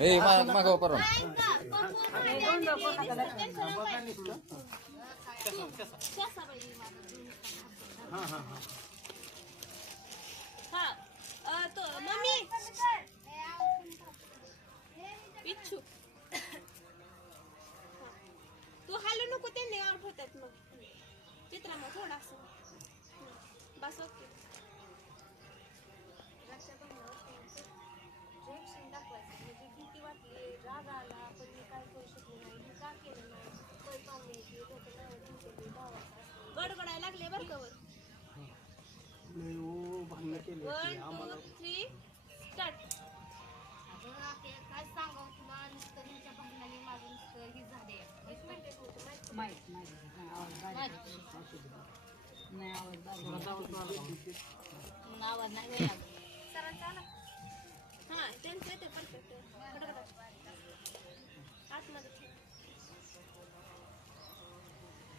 हे मागव परवा मम्मी पिच्छू तू हालू नको त्यांनी आउट होतात मग चित्रा मग थोडासा बस ओके म्हणजे भीती वाटली राग आला पण मी काय करू शकले नाही मी का केलं नाही गडगडायला लागले बरं का वर 1 2 3 स्टार्ट काय सांगावं तुला नुसतं भांडणाने माझं नुसतं ही झाले आवाज नाही सरांचा आला हा त्यांचं येते परफेक्ट आतमध्ये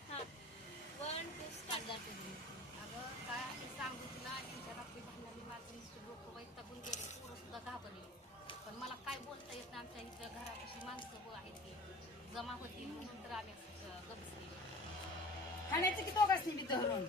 हा 1 2 स्टार्ट अगं काय सांगू तुला त्यांच्या बाबतीत भांडणाने माझं नुसतं डोकं वैतागून गेले पोरं सुद्धा घाबरले पण मला काय बोलता येत नाही आमच्या इथल्या घरापाशी माणसं आहेत ती जमा होती नंतर आम्ही गबसली खाण्याचं की दोघांनी मी धरून